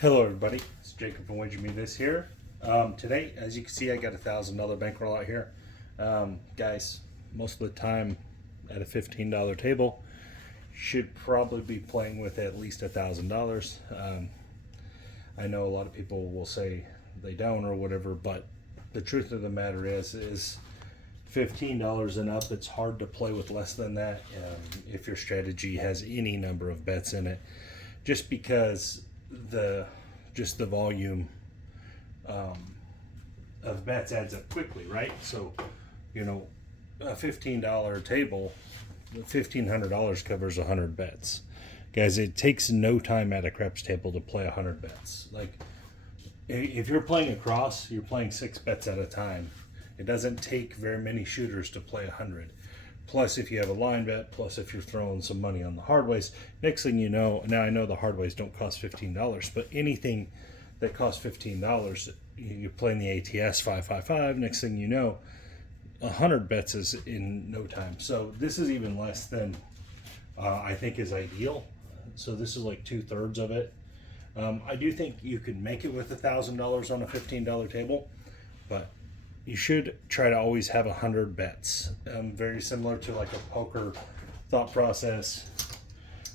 Hello everybody, it's Jacob from Wager Me This here. Today, as you can see, I got a $1,000 bankroll out here. Guys, most of the time at a $15 table, should probably be playing with at least $1,000. I know a lot of people will say they don't or whatever, but the truth of the matter is $15 and up, it's hard to play with less than that if your strategy has any number of bets in it, just because the volume of bets adds up quickly, right? So, you know, a $15 table, $1,500 covers 100 bets. Guys, it takes no time at a craps table to play 100 bets. Like, if you're playing across, you're playing 6 bets at a time. It doesn't take very many shooters to play 100. Plus, if you have a line bet, plus if you're throwing some money on the hard ways, next thing you know, now I know the hard ways don't cost $15, but anything that costs $15, you're playing the ATS 555, next thing you know, 100 bets is in no time. So this is even less than I think is ideal. So this is like 2/3 of it. I do think you could make it with $1,000 on a $15 table, but you should try to always have 100 bets. Very similar to like a poker thought process.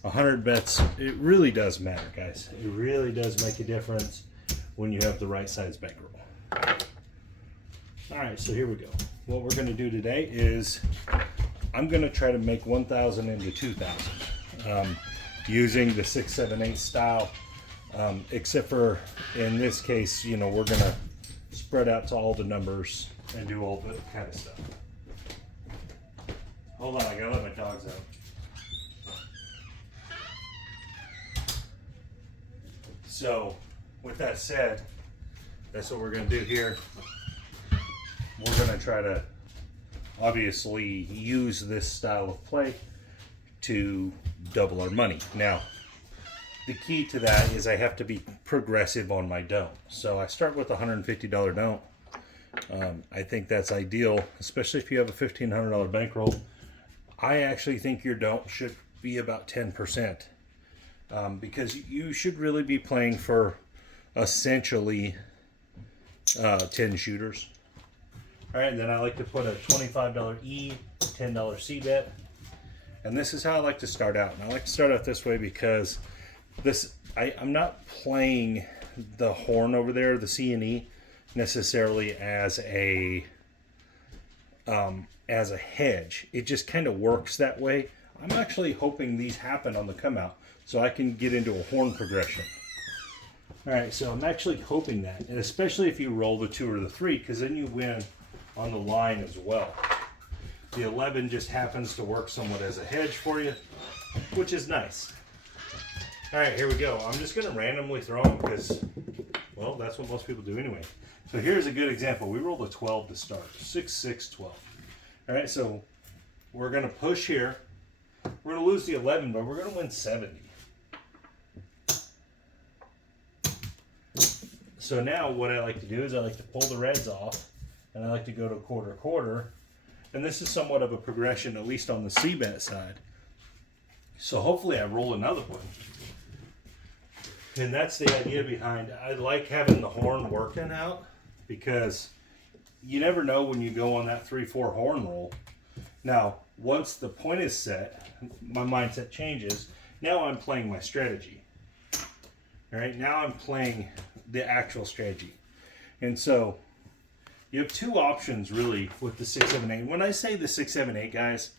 100 bets, it really does matter, guys. It really does make a difference when you have the right size bankroll. All right, so here we go. What we're going to do today is I'm going to try to make 1,000 into 2,000 using the 6, 7, 8 style, except for in this case, you know, we're going to spread out to all the numbers and do all that kind of stuff. Hold on, I gotta let my dogs out. So, with that said, that's what we're gonna do here. We're gonna try to obviously use this style of play to double our money. Now, the key to that is I have to be progressive on my don't. So I start with a $150 don't. I think that's ideal, especially if you have a $1,500 bankroll. I actually think your don't should be about 10%, because you should really be playing for essentially 10 shooters. All right, and then I like to put a $25 E, $10 C bet. And this is how I like to start out. And I like to start out this way because I'm not playing the horn over there, the C and E, necessarily as a hedge. It just kind of works that way. I'm actually hoping these happen on the come out so I can get into a horn progression. All right, so I'm actually hoping that, and especially if you roll the 2 or the 3, because then you win on the line as well. The 11 just happens to work somewhat as a hedge for you, which is nice. All right, here we go. I'm just going to randomly throw them because, well, that's what most people do anyway. So here's a good example. We rolled a 12 to start. 6, 6, 12. All right, so we're going to push here. We're going to lose the 11, but we're going to win 70. So now what I like to do is I like to pull the reds off, and I like to go to quarter. And this is somewhat of a progression, at least on the C-bet side. So hopefully I roll another one. And that's the idea behind, I like having the horn working out because you never know when you go on that 3-4 horn roll. Now, once the point is set, my mindset changes. Now I'm playing my strategy. All right, now I'm playing the actual strategy. And so you have 2 options really with the 6, 7, 8. When I say the 6, 7, 8, guys,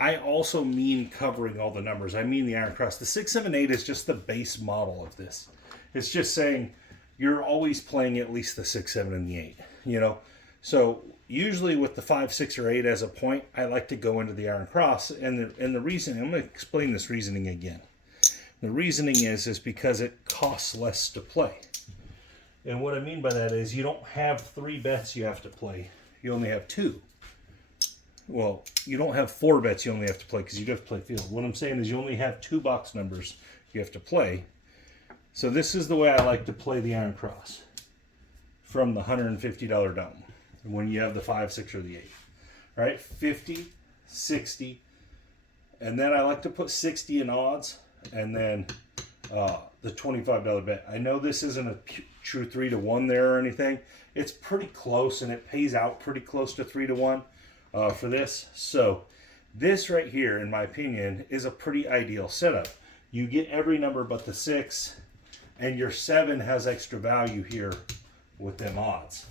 I also mean covering all the numbers. I mean the Iron Cross. The 6, 7, 8 is just the base model of this. It's just saying you're always playing at least the 6, 7, and the 8. You know, so usually with the 5, 6, or 8 as a point, I like to go into the Iron Cross. And the reason, I'm going to explain this reasoning again. The reasoning is because it costs less to play. And what I mean by that is you don't have 3 bets you have to play. You only have 2. Well, you don't have 4 bets you only have to play because you have to play field. What I'm saying is you only have 2 box numbers you have to play. So this is the way I like to play the Iron Cross from the $150 dome when you have the 5, 6, or the 8. All right, 50, 60, and then I like to put 60 in odds, and then the $25 bet. I know this isn't a true 3-to-1 there or anything. It's pretty close, and it pays out pretty close to 3-to-1 for this. So this right here, in my opinion, is a pretty ideal setup. You get every number but the 6, and your 7 has extra value here with them odds.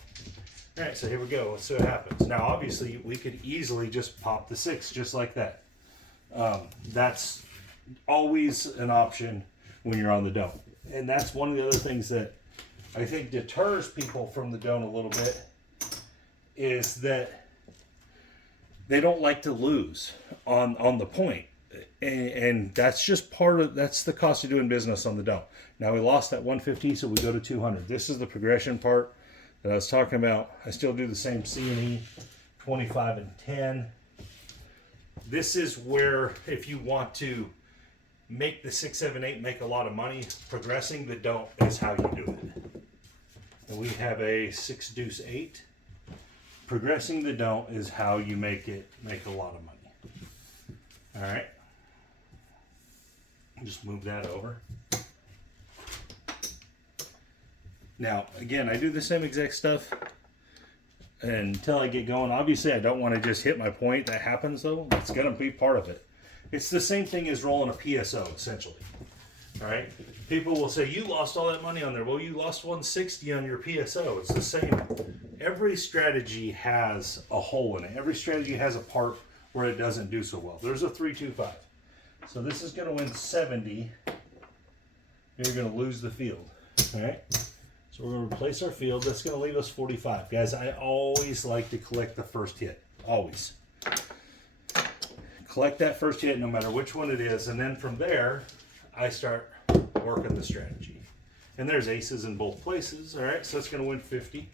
All right, so here we go. Let's see what happens. Now, obviously, we could easily just pop the 6 just like that. That's always an option when you're on the don't. And that's one of the other things that I think deters people from the don't a little bit, is that they don't like to lose on the point. And that's just that's the cost of doing business on the don't. Now we lost that 150, so we go to 200. This is the progression part that I was talking about. I still do the same C&E, 25 and 10. This is where, if you want to make the 6, 7, 8 make a lot of money, progressing the don't is how you do it. And we have a 6 deuce 8. Progressing the don't is how you make a lot of money. All right. Just move that over. Now, again, I do the same exact stuff until I get going. Obviously, I don't want to just hit my point. That happens, though. It's going to be part of it. It's the same thing as rolling a PSO, essentially. All right? People will say, you lost all that money on there. Well, you lost 160 on your PSO. It's the same. Every strategy has a hole in it. Every strategy has a part where it doesn't do so well. There's a 3-2-5. So this is going to win 70. You're going to lose the field. All right? So we're going to replace our field. That's going to leave us 45. Guys, I always like to collect the first hit. Always. Collect that first hit no matter which one it is. And then from there, I start working the strategy. And there's aces in both places. All right, so it's going to win 50.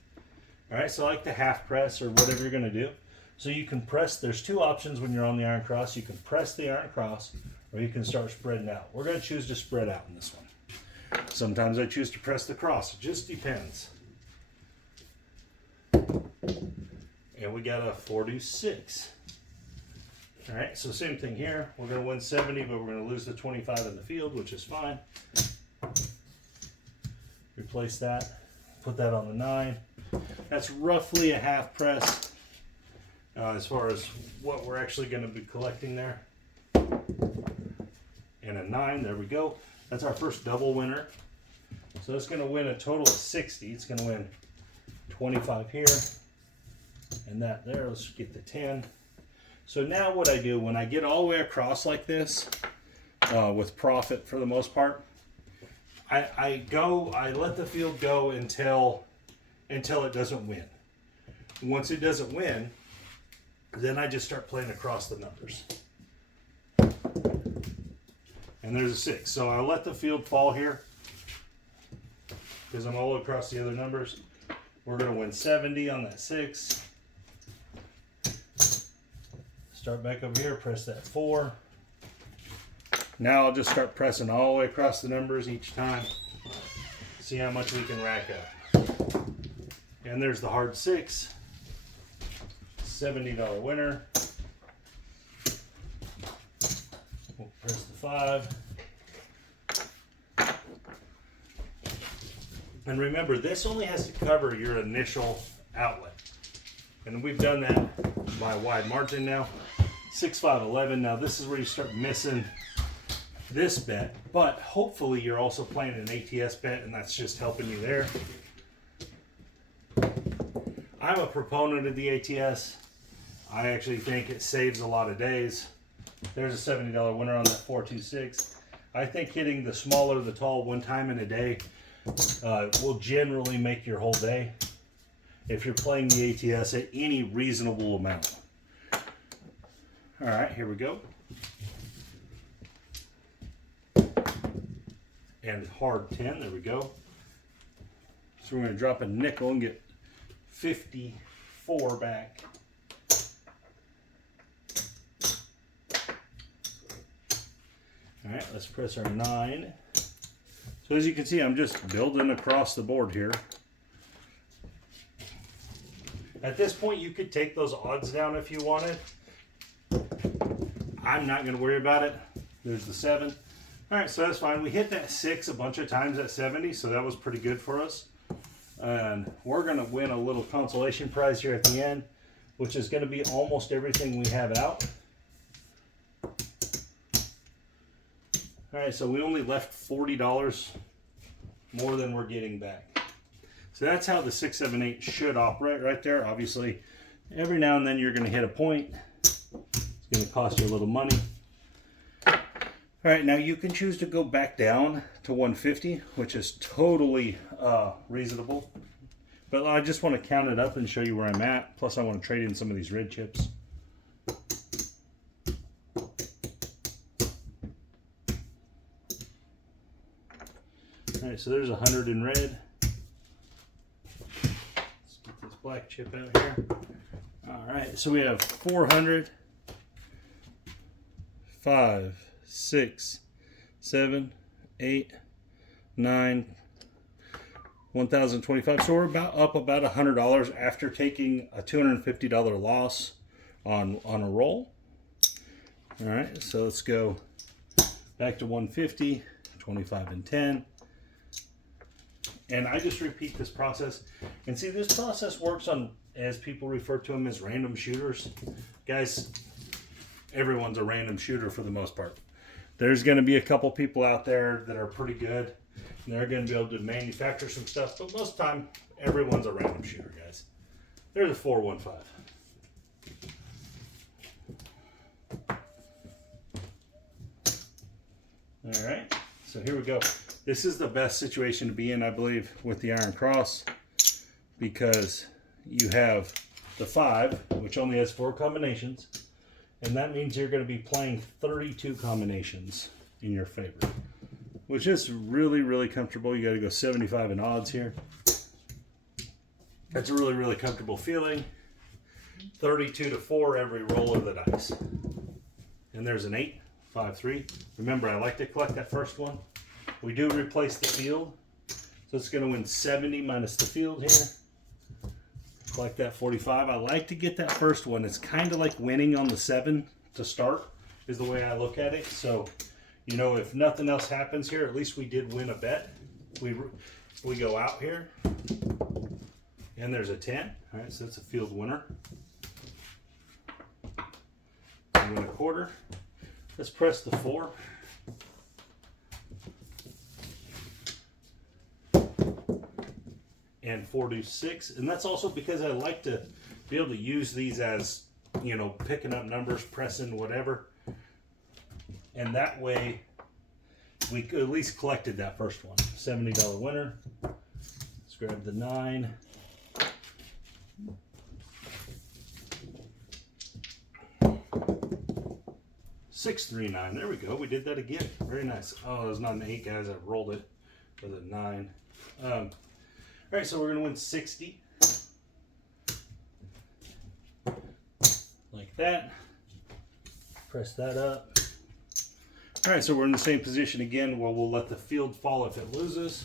All right, so I like the half press or whatever you're going to do. So you can press. There's 2 options when you're on the iron cross. You can press the iron cross, or you can start spreading out. We're going to choose to spread out in this one. Sometimes I choose to press the cross. It just depends. And we got a 4 deuce 6. All right, so same thing here. We're going to win 70, but we're going to lose the 25 in the field, which is fine. Replace that. Put that on the 9. That's roughly a half press as far as what we're actually going to be collecting there. And a 9, there we go. That's our first double winner. So it's going to win a total of 60. It's going to win 25 here and that there. Let's get the 10. So now what I do when I get all the way across like this, with profit for the most part, I let the field go until it doesn't win. Once it doesn't win, then I just start playing across the numbers. And there's a 6. So I let the field fall here because I'm all across the other numbers. We're going to win 70 on that 6. Start back over here, press that 4. Now I'll just start pressing all the way across the numbers each time. See how much we can rack up. And there's the hard 6. $70 winner. We'll press the 5. And remember, this only has to cover your initial outlet. And we've done that by a wide margin now. 6, 5, 11. Now this is where you start missing this bet. But hopefully you're also playing an ATS bet, and that's just helping you there. I'm a proponent of the ATS. I actually think it saves a lot of days. There's a $70 winner on that 4-2-6. I think hitting the smaller the tall one time in a day will generally make your whole day if you're playing the ATS at any reasonable amount. All right, here we go. And hard 10, there we go. So we're going to drop a nickel and get 54 back. All right, let's press our 9. So as you can see, I'm just building across the board here. At this point, you could take those odds down if you wanted. I'm not going to worry about it. There's the 7. All right, so that's fine. We hit that 6 a bunch of times at 70, so that was pretty good for us. And we're going to win a little consolation prize here at the end, which is going to be almost everything we have out. All right, so we only left $40 more than we're getting back. So that's how the 6, 7, 8 should operate right there. Obviously, every now and then you're going to hit a point. It's going to cost you a little money. All right, now you can choose to go back down to 150, which is totally reasonable. But I just want to count it up and show you where I'm at. Plus, I want to trade in some of these red chips. All right, so there's 100 in red. Let's get this black chip out here. All right, so we have 400, 5, 6, 7, 8, 9, 1,025. So we're up about $100 after taking a $250 loss on a roll. All right, so let's go back to 150, 25 and 10. And I just repeat this process. And see, this process works on, as people refer to them as random shooters. Guys, everyone's a random shooter for the most part. There's going to be a couple people out there that are pretty good. And they're going to be able to manufacture some stuff. But most of the time, everyone's a random shooter, guys. There's a 415. All right, so here we go. This is the best situation to be in, I believe, with the Iron Cross, because you have the 5, which only has 4 combinations, and that means you're going to be playing 32 combinations in your favor, which is really, really comfortable. You got to go 75 in odds here. That's a really, really comfortable feeling. 32 to 4 every roll of the dice. And there's an 8, 5, 3. Remember, I like to collect that first one. We do replace the field, so it's going to win 70 minus the field here. Collect that 45. I like to get that first one. It's kind of like winning on the 7 to start, is the way I look at it. So, you know, if nothing else happens here, at least we did win a bet. We go out here, and there's a 10. All right, so that's a field winner. We win a quarter. Let's press the 4. And 4 to 6, and that's also because I like to be able to use these as, you know, picking up numbers, pressing, whatever, and that way we at least collected that first one. $70 winner. Let's grab the 9. $639. There we go. We did that again. Very nice. Oh, it was not an 8, guys. I rolled it for the 9. All right, so we're going to win 60. Like that. Press that up. All right, so we're in the same position again where we'll let the field fall if it loses.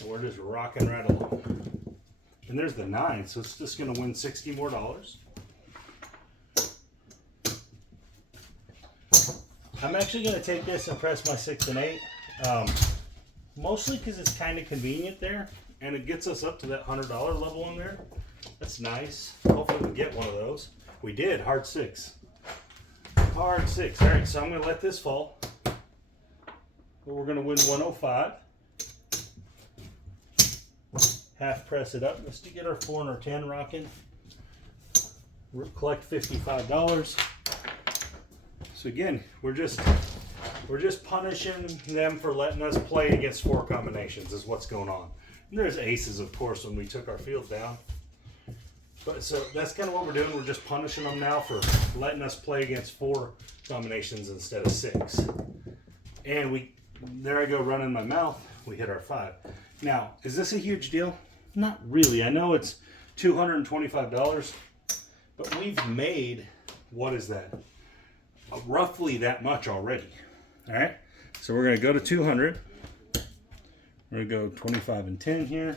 And we're just rocking right along. And there's the 9, so it's just going to win $60 more. I'm actually going to take this and press my 6 and 8. Mostly because it's kind of convenient there. And it gets us up to that $100 level in there. That's nice. Hopefully we get one of those. We did. Hard 6. Hard 6. All right, so I'm going to let this fall. But we're going to win 105. Half press it up. Let's get our 4 and our 10 rocking. We'll collect $55. So again, we're just punishing them for letting us play against 4 combinations is what's going on. And there's aces, of course, when we took our field down. But so that's kind of what we're doing. We're just punishing them now for letting us play against 4 combinations instead of 6. And there I go running my mouth. We hit our 5. Now, is this a huge deal? Not really. I know it's $225, but we've made, what is that? Roughly that much already. All right. So we're going to go to 200. We're going to go 25 and 10 here.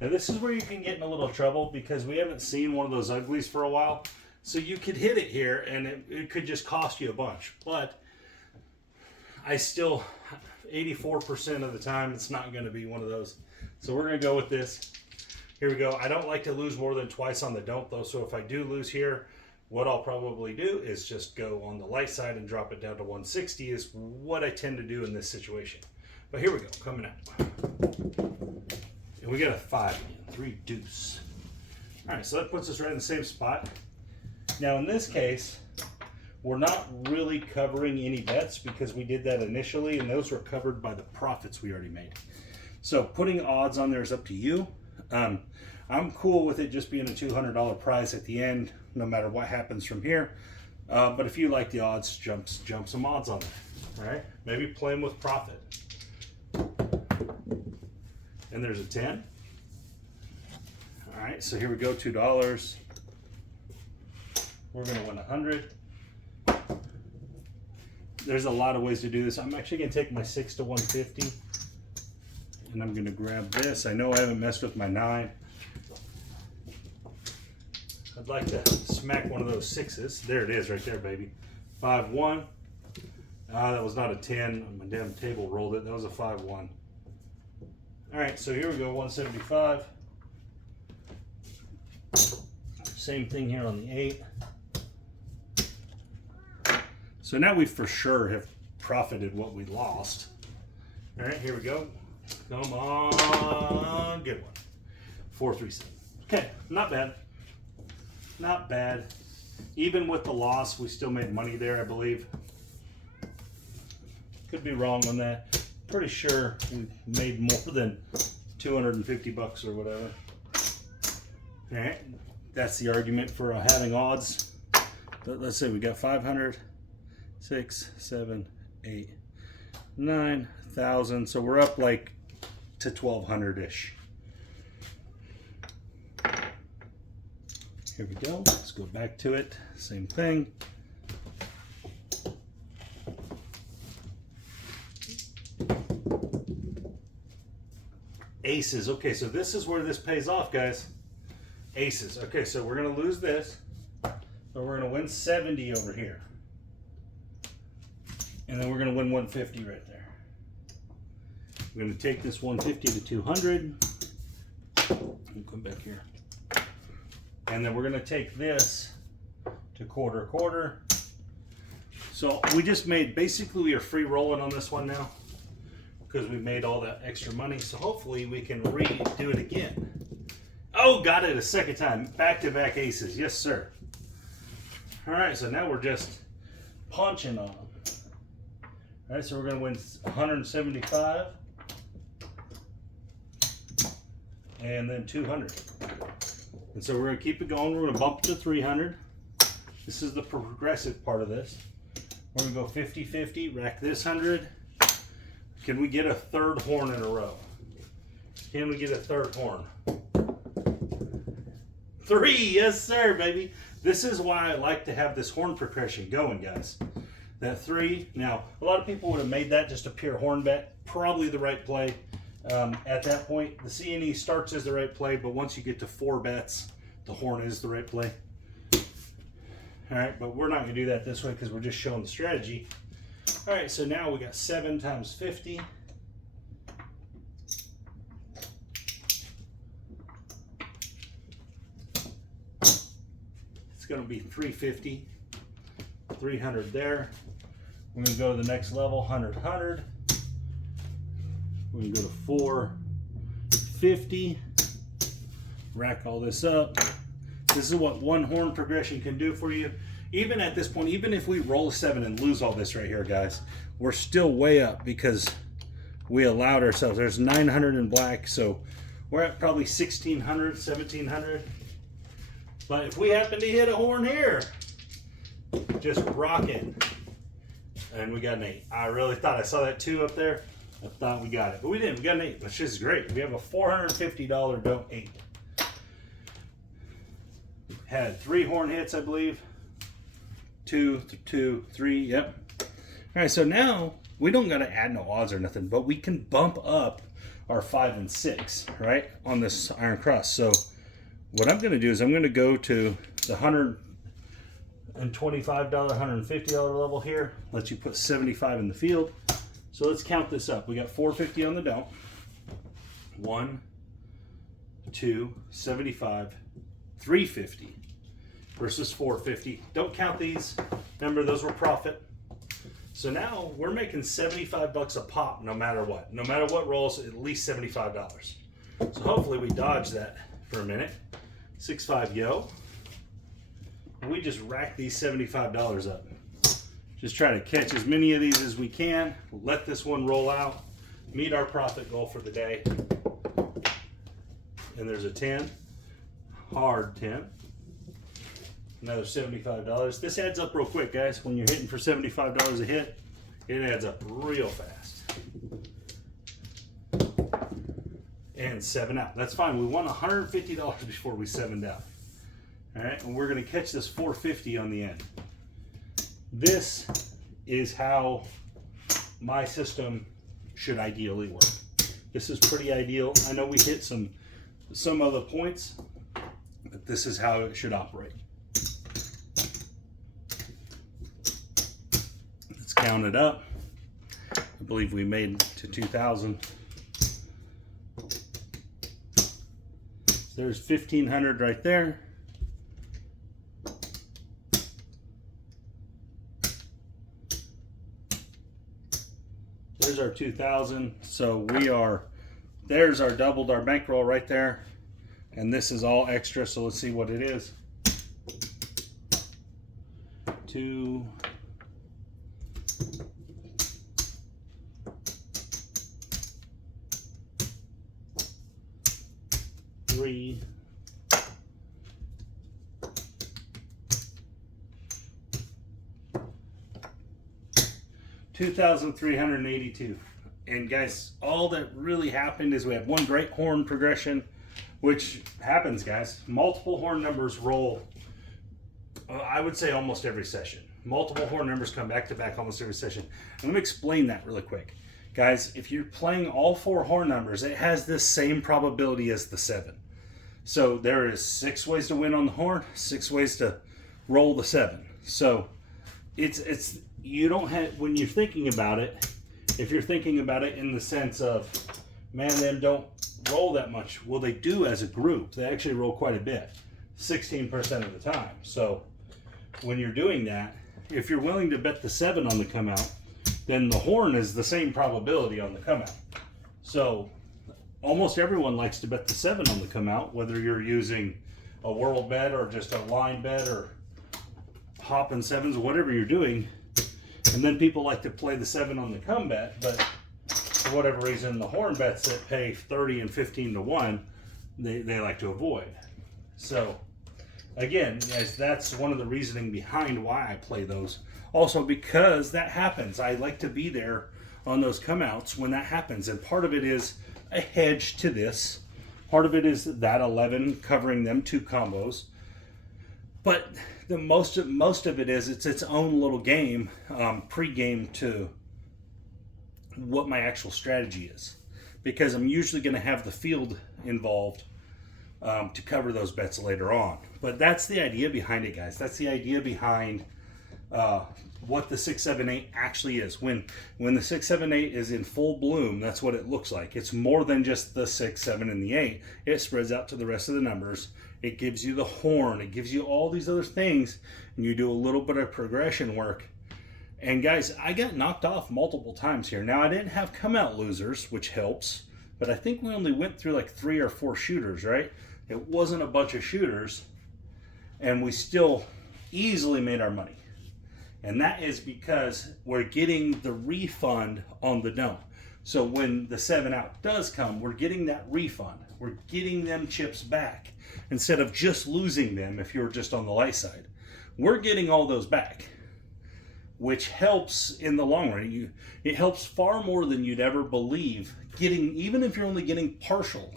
Now this is where you can get in a little trouble because we haven't seen one of those uglies for a while. So you could hit it here and it could just cost you a bunch. But I still, 84% of the time, it's not going to be one of those. So we're going to go with this. Here we go. I don't like to lose more than twice on the don't though. So if I do lose here, what I'll probably do is just go on the light side and drop it down to 160 is what I tend to do in this situation. But here we go, coming out. And we got a 5 again, 3 deuce. All right, so that puts us right in the same spot. Now in this case, we're not really covering any bets because we did that initially and those were covered by the profits we already made. So putting odds on there is up to you. I'm cool with it just being a $200 prize at the end, no matter what happens from here. But if you like the odds, jump some odds on there. All right, maybe play them with profit. And there's a 10. All right, so here we go, $2. We're gonna win 100. There's a lot of ways to do this. I'm actually gonna take my 6 to 150. And I'm gonna grab this. I know I haven't messed with my 9. I'd like to smack one of those 6s. There it is right there, baby. 5-1. That was not a 10. My damn table rolled it. That was a 5-1. All right, so here we go, 175. Same thing here on the 8. So now we for sure have profited what we lost. All right, here we go. Come on, good one. 437. Okay, not bad. Not bad. Even with the loss, we still made money there, I believe. Could be wrong on that. Pretty sure we made more than 250 bucks or whatever. All right, that's the argument for having odds. But let's say we got 500, 6, 7, 8, 9,000. So we're up like to 1,200-ish. Here we go. Let's go back to it. Same thing. Aces. Okay, so this is where this pays off, guys. Aces. Okay, so we're going to lose this, but we're going to win 70 over here. And then we're going to win 150 right there. We're going to take this 150 to 200. We'll come back here. And then we're going to take this to quarter. So we just made, basically we are free rolling on this one now because we made all that extra money. So hopefully we can redo it again. Oh, got it a second time. Back-to-back aces. Yes, sir. All right, so now we're just punching on them. All right, so we're going to win 175 and then 200. And so we're going to keep it going. We're going to bump it to 300. This is the progressive part of this. We're going to go 50-50, rack this 100. Can we get a third horn in a row? Can we get a third horn? 3, yes sir, baby. This is why I like to have this horn progression going, guys. That 3, now a lot of people would have made that just a pure horn bet. Probably the right play. At that point, the CNE starts as the right play, but once you get to 4 bets, the horn is the right play. All right, but we're not gonna do that this way because we're just showing the strategy. All right, so now we got 7 times 50. It's gonna be 350, 300 there. We're gonna go to the next level, 100, 100. We're gonna go to 450. Rack all this up. This is what one horn progression can do for you. Even at this point, even if we roll a 7 and lose all this right here, guys, we're still way up because we allowed ourselves. There's 900 in black, so we're at probably 1,600, 1,700. But if we happen to hit a horn here, just rock it. And we got an 8. I really thought I saw that 2 up there. I thought we got it, but we didn't. We got an 8, which is great. We have a $450 don't 8. Had 3 horn hits, I believe. 2, 2, 3, yep. All right, so now we don't got to add no odds or nothing, but we can bump up our 5 and 6, right, on this Iron Cross. So what I'm going to do is I'm going to go to the $125, $150 level here. Let you put 75 in the field. So let's count this up. We got 450 on the don't. 1, 2, 75, 350 versus 450. Don't count these. Remember, those were profit. So now we're making 75 bucks a pop no matter what. No matter what rolls, at least $75. So hopefully we dodge that for a minute. 6-5 yo. And we just rack these $75 up. Just try to catch as many of these as we can. Let this one roll out. Meet our profit goal for the day. And there's a 10. Hard 10. Another $75. This adds up real quick, guys. When you're hitting for $75 a hit, it adds up real fast. And 7 out. That's fine. We won $150 before we 7'd out. All right, and we're going to catch this 450 on the end. This is how my system should ideally work. This is pretty ideal. I know we hit some other points, but this is how it should operate. Let's count it up. I believe we made to 2,000. There's 1,500 right there. There's our 2,000. So there's our doubled our bankroll right there. And this is all extra. So let's see what it is. 2, 3, 2,382. And guys, all that really happened is we had one great horn progression, which happens, guys. Multiple horn numbers roll, I would say almost every session. Multiple horn numbers come back to back almost every session. And let me explain that really quick. Guys, if you're playing all 4 horn numbers, it has this same probability as the 7. So there is 6 ways to win on the horn, 6 ways to roll the 7. So it's you don't have, when you're thinking about it, if you're thinking about it in the sense of, man, them don't roll that much. Well, they do as a group. They actually roll quite a bit, 16% of the time. So when you're doing that, if you're willing to bet the 7 on the come out, then the horn is the same probability on the come out. So almost everyone likes to bet the 7 on the come out, whether you're using a world bet or just a line bet or hopping 7s or whatever you're doing. And then people like to play the 7 on the come bet, but for whatever reason, the horn bets that pay 30 and 15 to 1, they like to avoid. So again, guys, that's one of the reasoning behind why I play those. Also because that happens. I like to be there on those come outs when that happens. And part of it is a hedge to this. Part of it is that 11 covering them 2 combos. But the most of it is it's its own little game, pre-game to what my actual strategy is, because I'm usually going to have the field involved to cover those bets later on. But that's the idea behind it, guys. That's the idea behind what the 6, 7, 8 actually is. When the 6, 7, 8 is in full bloom, that's what it looks like. It's more than just the 6, 7, and the 8. It spreads out to the rest of the numbers. It gives you the horn. It gives you all these other things, and you do a little bit of progression work. And guys, I got knocked off multiple times here. Now, I didn't have come out losers, which helps, but I think we only went through like 3 or 4 shooters, right? It wasn't a bunch of shooters, and we still easily made our money. And that is because we're getting the refund on the don't. So when the 7 out does come, we're getting that refund. We're getting them chips back instead of just losing them if you're just on the light side. We're getting all those back, which helps in the long run. It helps far more than you'd ever believe, even if you're only getting partial,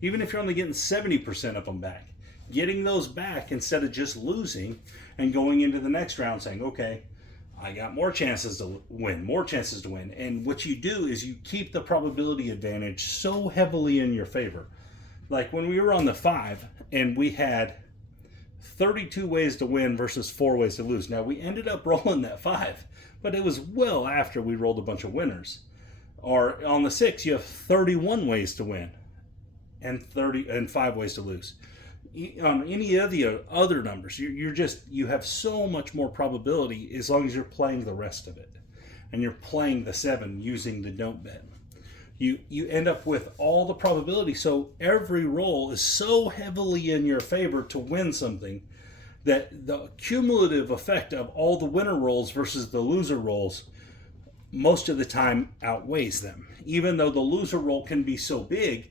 even if you're only getting 70% of them back, getting those back instead of just losing and going into the next round saying, okay, I got more chances to win, more chances to win. And what you do is you keep the probability advantage so heavily in your favor. Like when we were on the 5 and we had 32 ways to win versus 4 ways to lose. Now we ended up rolling that 5, but it was well after we rolled a bunch of winners. Or on the 6, you have 31 ways to win and 5 ways to lose. On any of the other numbers, you have so much more probability as long as you're playing the rest of it, and you're playing the 7 using the don't bet. You end up with all the probability. So every roll is so heavily in your favor to win something that the cumulative effect of all the winner rolls versus the loser rolls most of the time outweighs them. Even though the loser roll can be so big,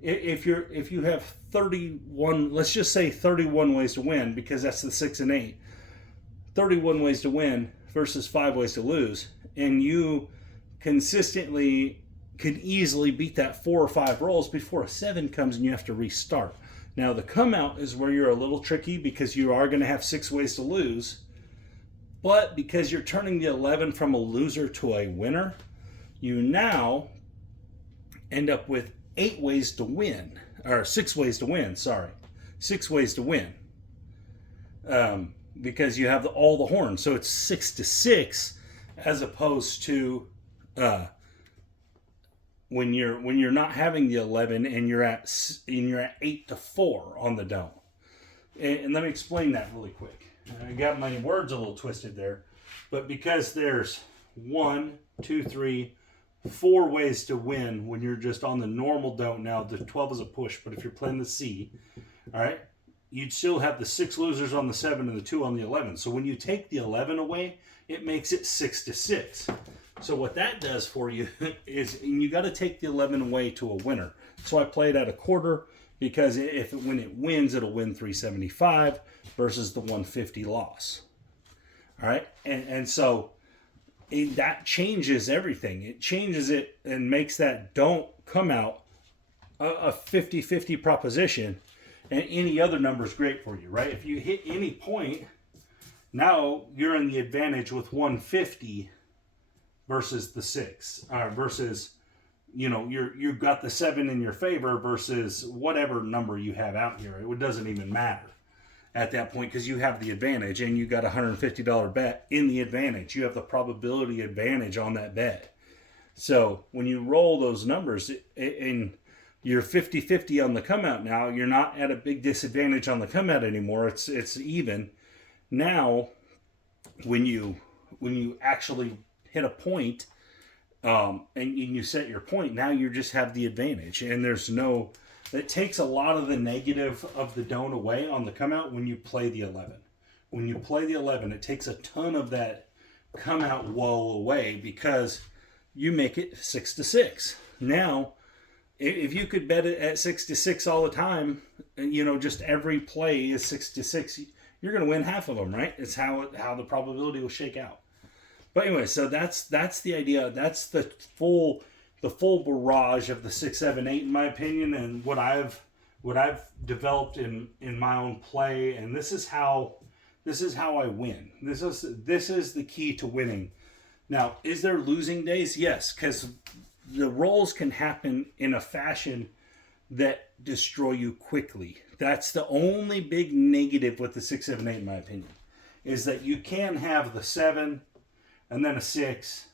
if you have 31, let's just say 31 ways to win, because that's the 6 and 8, 31 ways to win versus 5 ways to lose, and you consistently could easily beat that 4 or 5 rolls before a 7 comes and you have to restart. Now the come out is where you're a little tricky, because you are going to have 6 ways to lose, but because you're turning the 11 from a loser to a winner, you now end up with 8 ways to win, or 6 ways to win, 6 ways to win, because you have all the horns. So it's 6 to 6 as opposed to when you're not having the 11 and you're at 8 to 4 on the don't. And let me explain that really quick. I got my words a little twisted there, but because there's 1, 2, 3, 4 ways to win when you're just on the normal don't. Now the 12 is a push, but if you're playing the C, all right, you'd still have the 6 losers on the 7 and the 2 on the 11. So when you take the 11 away, it makes it 6 to 6. So what that does for you is you got to take the 11 away to a winner. So I played at a quarter, because when it wins, it'll win 375 versus the 150 loss. All right, and so that changes everything. It changes it and makes that don't come out a 50-50 proposition, and any other number is great for you, right? If you hit any point, now you're in the advantage with 150 versus the 6, versus, you've got the 7 in your favor versus whatever number you have out here. It doesn't even matter at that point, because you have the advantage, and you got a $150 bet in the advantage. You have the probability advantage on that bet. So when you roll those numbers, and you're 50-50 on the come out now, you're not at a big disadvantage on the come out anymore. It's even. Now, when you actually hit a point, and you set your point, now you just have the advantage, and it takes a lot of the negative of the don't away on the come out when you play the 11. When you play the 11, it takes a ton of that come out woe away, because you make it 6 to 6. Now, if you could bet it at 6 to 6 all the time, just every play is 6 to 6, you're going to win half of them, right? It's how the probability will shake out. But anyway, so that's the idea. That's the full barrage of the 6, 7, 8, in my opinion, and what I've developed in my own play. And this is how I win. This is the key to winning. Now, is there losing days? Yes, because the rolls can happen in a fashion that destroy you quickly. That's the only big negative with the 6, 7, 8, in my opinion, is that you can have the 7, and then a 6,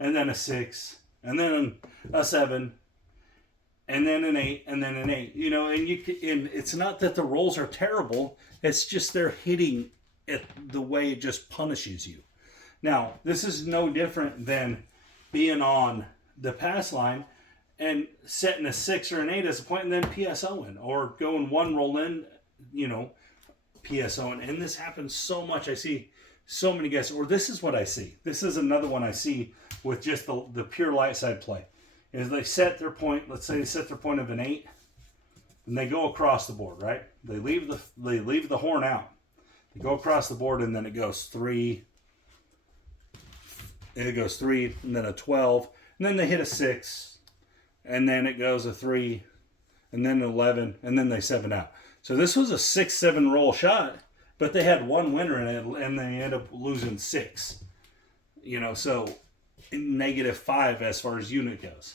and then a 6, and then a 7, and then an 8, and then an 8. And it's not that the rolls are terrible. It's just they're hitting it the way it just punishes you. Now, this is no different than being on the pass line and setting a 6 or an 8 as a point, and then PSOing, or going one roll in, PSOing. And this happens so much. I see so many guys, or this is what I see. This is another one I see with just the pure light side play, is they set their point. Let's say they set their point of an 8, and they go across the board, right? They leave the horn out. They go across the board, and then it goes 3. It goes 3, and then a 12, and then they hit a 6, and then it goes a 3, and then an 11, and then they 7 out. So this was a 6-7 roll shot, but they had one winner in it, and they ended up losing 6. So -5 as far as unit goes.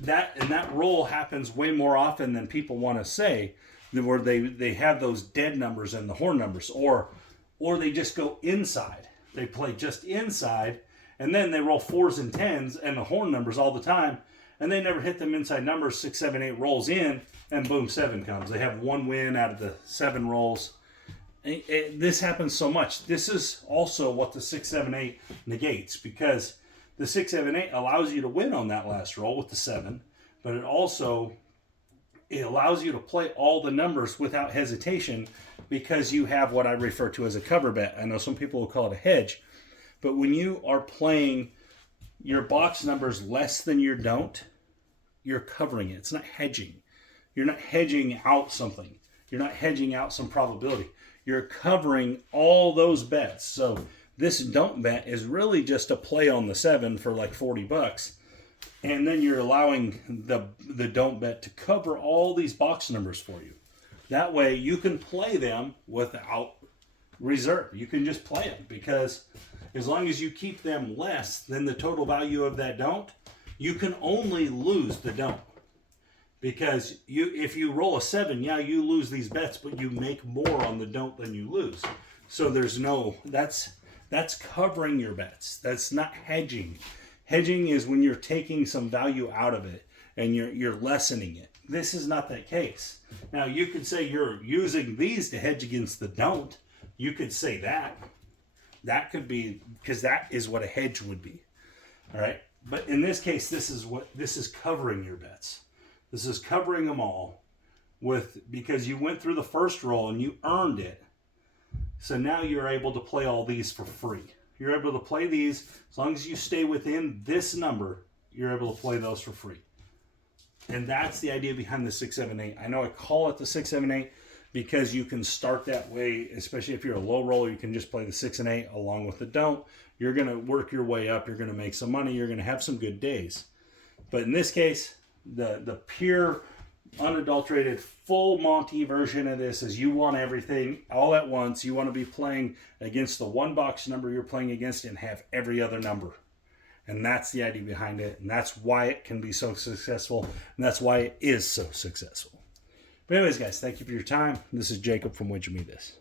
That roll happens way more often than people want to say, where they have those dead numbers and the horn numbers, or they just go inside. They play just inside, And then they roll 4s and 10s and the horn numbers all the time, and they never hit them inside numbers. 6, 7, 8 rolls in, and boom, 7 comes. They have 1 win out of the 7 rolls. This happens so much. This is also what the 6, 7, 8 negates, because the 6, 7, 8 allows you to win on that last roll with the 7, but it allows you to play all the numbers without hesitation, because you have what I refer to as a cover bet. I know some people will call it a hedge, but when you are playing your box numbers less than your don't, you're covering it. It's not hedging. You're not hedging out something. You're not hedging out some probability. You're covering all those bets. So this don't bet is really just a play on the 7 for like $40. And then you're allowing the don't bet to cover all these box numbers for you. That way you can play them without reserve. You can just play them, because as long as you keep them less than the total value of that don't, you can only lose the don't. Because if you roll a 7, yeah, you lose these bets, but you make more on the don't than you lose. So there's no, that's covering your bets. That's not hedging. Hedging is when you're taking some value out of it and you're lessening it. This is not that case. Now, you could say you're using these to hedge against the don't. You could say that. That could be, because that is what a hedge would be. All right. But in this case, this is covering your bets. This is covering them all because you went through the first roll and you earned it. So now you're able to play all these for free. You're able to play these as long as you stay within this number. You're able to play those for free. And that's the idea behind the 6, 7, 8. I know I call it the 6, 7, 8 because you can start that way, especially if you're a low roller. You can just play the 6 and 8 along with the don't. You're going to work your way up. You're going to make some money. You're going to have some good days. But in this case, the pure, unadulterated, full Monty version of this is you want everything all at once. You want to be playing against the one box number you're playing against and have every other number. And that's the idea behind it. And that's why it can be so successful. And that's why it is so successful. But anyways, guys, thank you for your time. This is Jacob from When'd You Meet This.